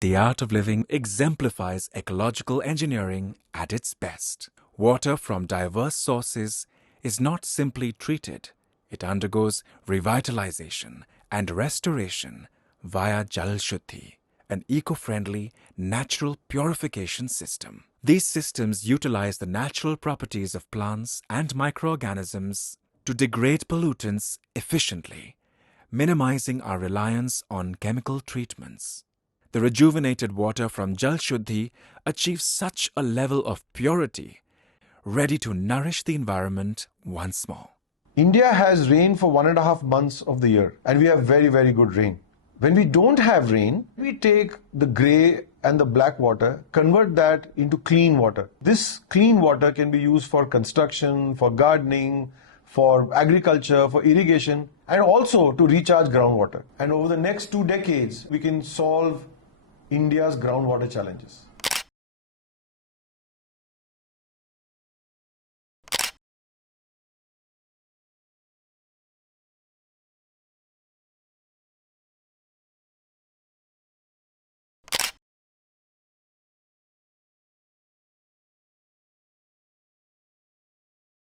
The art of living exemplifies ecological engineering at its best. Water from diverse sources is not simply treated, it undergoes revitalization and restoration via Jal Shuddhi, an eco-friendly, natural purification system. These systems utilize the natural properties of plants and microorganisms to degrade pollutants efficiently, minimizing our reliance on chemical treatments. The rejuvenated water from Jal Shuddhi achieves such a level of purity, ready to nourish the environment once more. India has rain for 1.5 months of the year, and we have very, very good rain. When we don't have rain, we take the grey and the black water, convert that into clean water. This clean water can be used for construction, for gardening, for agriculture, for irrigation, and also to recharge groundwater. And over the next 2 decades, we can solve India's groundwater challenges.